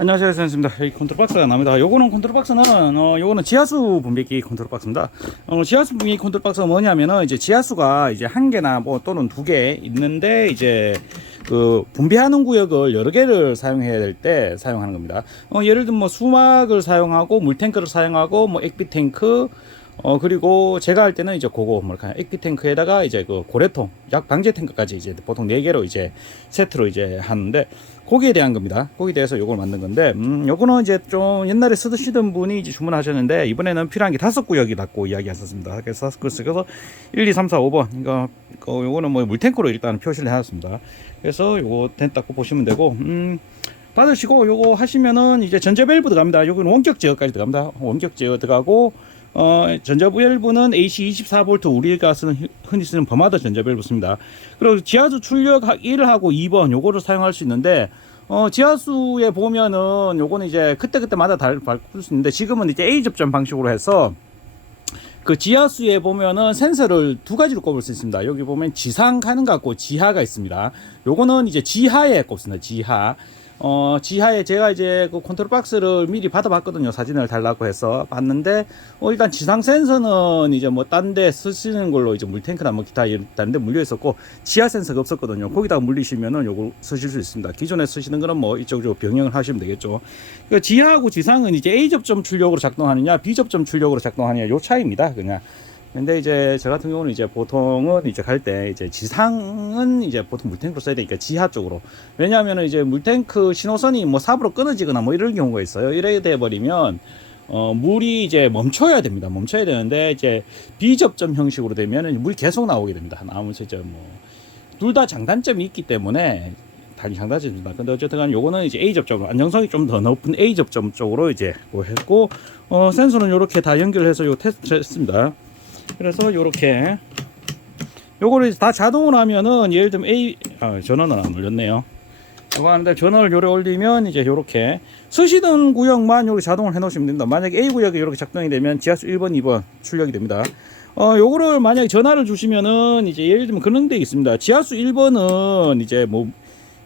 안녕하세요 선생님입니다. 여기 컨트롤 박스가 나옵니다. 요거는 컨트롤 박스는 어 요거는 지하수 분배기 컨트롤 박스입니다. 어 지하수 분배기 컨트롤 박스가 뭐냐면은 이제 지하수가 이제 한 개나 뭐 또는 두 개 있는데 이제 그 분배하는 구역을 여러 개를 사용해야 될 때 사용하는 겁니다. 어 예를 들면 뭐 수막을 사용하고 물탱크를 사용하고 뭐 액비 탱크 어 그리고 제가 할 때는 이제 그거 뭐랄까 액비 탱크에다가 이제 그 고래통 약 방제 탱크까지 이제 보통 네 개로 이제 세트로 이제 하는데 거기에 대한 겁니다. 거기에 대해서 요걸 만든 건데 음 요거는 이제 좀 옛날에 쓰시던 분이 이제 주문하셨는데 이번에는 필요한 게 다섯 구역이라고 이야기하셨습니다. 그래서 그래서 1, 2, 3, 4, 5번 그러니까 어, 요거는 뭐 물탱크로 일단 표시를 해놨습니다. 그래서 요거 됐다고 보시면 되고 음 받으시고 요거 하시면은 이제 전자 밸브 들어갑니다. 여기는 원격 제어까지 들어갑니다. 원격 제어 들어가고 어, 전자 밸브는 AC 24V 우리가 쓰는 흔히 쓰는 버마더 전자 밸브 씁니다. 그리고 지하수 출력 1하고 2번 요거를 사용할 수 있는데 어, 지하수에 보면은 요거는 이제 그때그때마다 달 바꿀 수 있는데 지금은 이제 A 접점 방식으로 해서 그 지하수에 보면은 센서를 두 가지로 꼽을 수 있습니다. 여기 보면 지상 같고 지하가 있습니다. 요거는 이제 지하에 꼽습니다. 지하. 어, 지하에 제가 이제 그 컨트롤 박스를 미리 받아봤거든요. 사진을 달라고 해서 봤는데, 어, 일단 지상 센서는 이제 뭐 딴 데 쓰시는 걸로 이제 물탱크나 뭐 기타 다른 데 물려 있었고, 지하 센서가 없었거든요. 거기다가 물리시면은 요걸 쓰실 수 있습니다. 기존에 쓰시는 거는 뭐 이쪽으로 병행을 하시면 되겠죠. 그 지하하고 지상은 이제 A 접점 출력으로 작동하느냐, B 접점 출력으로 작동하느냐, 요 차이입니다. 그냥. 근데 이제 저 같은 경우는 이제 보통은 이제 갈 때 이제 지상은 이제 보통 물탱크로 써야 되니까 지하 쪽으로. 왜냐하면 이제 물탱크 신호선이 뭐 삽으로 끊어지거나 뭐 이럴 경우가 있어요. 이래 돼 버리면 어 물이 이제 멈춰야 됩니다. 멈춰야 되는데 이제 비접점 형식으로 되면 물이 계속 나오게 됩니다. 나오면서 이제 뭐둘 다 장단점이 있기 때문에 단위 장단점입니다. 근데 어쨌든 간 요거는 이제 A 접점 안정성이 좀 더 높은 A 접점 쪽으로 이제 뭐 했고 어 센서는 이렇게 다 연결해서 요 테스트 했습니다 그래서 요렇게 요거를 다 자동으로 하면은 예를 들면 A 아, 전원은 안 올렸네요. 요거 하는데 전원을 요래 올리면 이제 요렇게 쓰시던 구역만 요렇게 자동으로 해 놓으시면 됩니다. 만약에 A 구역이 요렇게 작동이 되면 지하수 1번, 2번 출력이 됩니다. 어, 요거를 만약에 전화를 주시면은 이제 예를 들면 그런 데 있습니다. 지하수 1번은 이제 뭐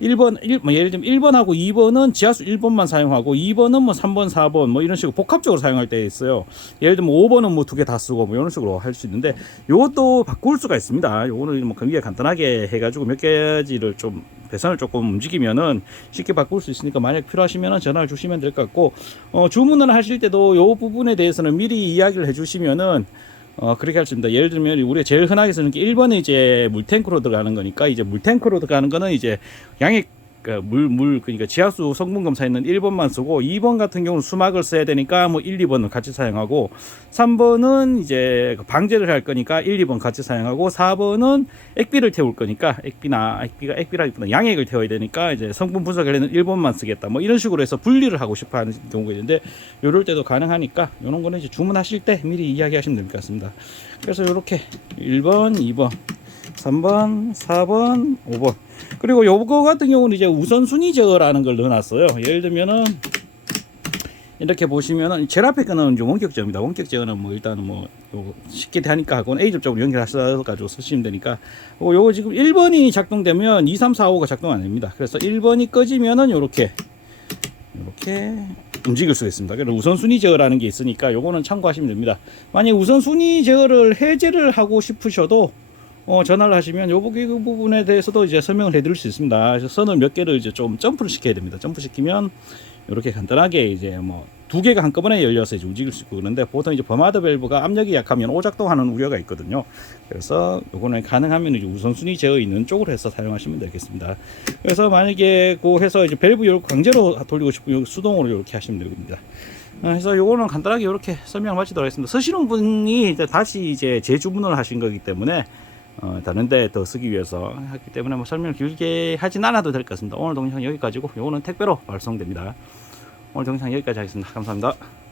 1번, 1, 뭐 예를 들면 1번하고 2번은 지하수 1번만 사용하고 2번은 뭐 3번, 4번 뭐 이런 식으로 복합적으로 사용할 때 있어요. 예를 들면 5번은 뭐 두 개 다 쓰고 뭐 이런 식으로 할 수 있는데 요것도 바꿀 수가 있습니다. 요거는 뭐 위에 간단하게 해가지고 몇 가지를 좀 배선을 조금 움직이면은 쉽게 바꿀 수 있으니까 만약 필요하시면은 전화를 주시면 될 것 같고 어, 주문을 하실 때도 요 부분에 대해서는 미리 이야기를 해주시면은 어, 그렇게 할 수 있습니다. 예를 들면, 우리가 제일 흔하게 쓰는 게 1번은 이제 물탱크로 들어가는 거니까, 이제 물탱크로 들어가는 거는 이제 양액, 그 물, 물, 그러니까 지하수 성분 검사에는 1번만 쓰고, 2번 같은 경우는 수막을 써야 되니까, 뭐 1, 2번은 같이 사용하고, 3번은 이제 그 방제를 할 거니까 1, 2번 같이 사용하고, 4번은 액비를 태울 거니까, 액비나, 액비가, 액비라기보다 양액을 태워야 되니까, 이제 성분 분석하려는 1번만 쓰겠다. 뭐 이런 식으로 해서 분리를 하고 싶어 하는 경우가 있는데, 요럴 때도 가능하니까, 요런 거는 이제 주문하실 때 미리 이야기하시면 될 것 같습니다. 그래서 요렇게 1번, 2번, 3번, 4번, 5번. 그리고 요거 같은 경우는 이제 우선순위 제어라는 걸 넣어놨어요. 예를 들면은 이렇게 보시면은 제일 앞에 거는 이제 원격 제어입니다. 원격 제어는 뭐 일단은 뭐 쉽게 되니까 하고는 A 접점으로 연결하셔 가지고 쓰시면 되니까 요 요거 지금 1번이 작동되면 2, 3, 4, 5가 작동 안 됩니다. 그래서 1번이 꺼지면은 요렇게 이렇게 움직일 수가 있습니다. 그래서 우선순위 제어라는 게 있으니까 요거는 참고하시면 됩니다. 만약 우선순위 제어를 해제를 하고 싶으셔도 어, 전화를 하시면 요 부분- 그 부분에 대해서도 이제 설명을 해드릴 수 있습니다. 그래서 선을 몇 개를 이제 좀 점프를 시켜야 됩니다. 점프 시키면 이렇게 간단하게 이제 뭐 두 개가 한꺼번에 열려서 이제 움직일 수 있고 그런데 보통 이제 버마드 밸브가 압력이 약하면 오작동하는 우려가 있거든요. 그래서 요거는 가능하면 이제 우선순위 제어 있는 쪽으로 해서 사용하시면 되겠습니다. 그래서 만약에 그 해서 이제 밸브 이렇게 강제로 돌리고 싶으면 수동으로 이렇게 하시면 됩니다. 어, 그래서 요거는 간단하게 이렇게 설명 마치도록 하겠습니다. 쓰시는 분이 이제 다시 이제 재주문을 하신 거기 때문에 어, 다른 데 더 쓰기 위해서 했기 때문에 뭐 설명을 길게 하진 않아도 될 것 같습니다. 오늘 동영상 여기까지고 요거는 택배로 발송됩니다. 오늘 동영상 여기까지 하겠습니다. 감사합니다.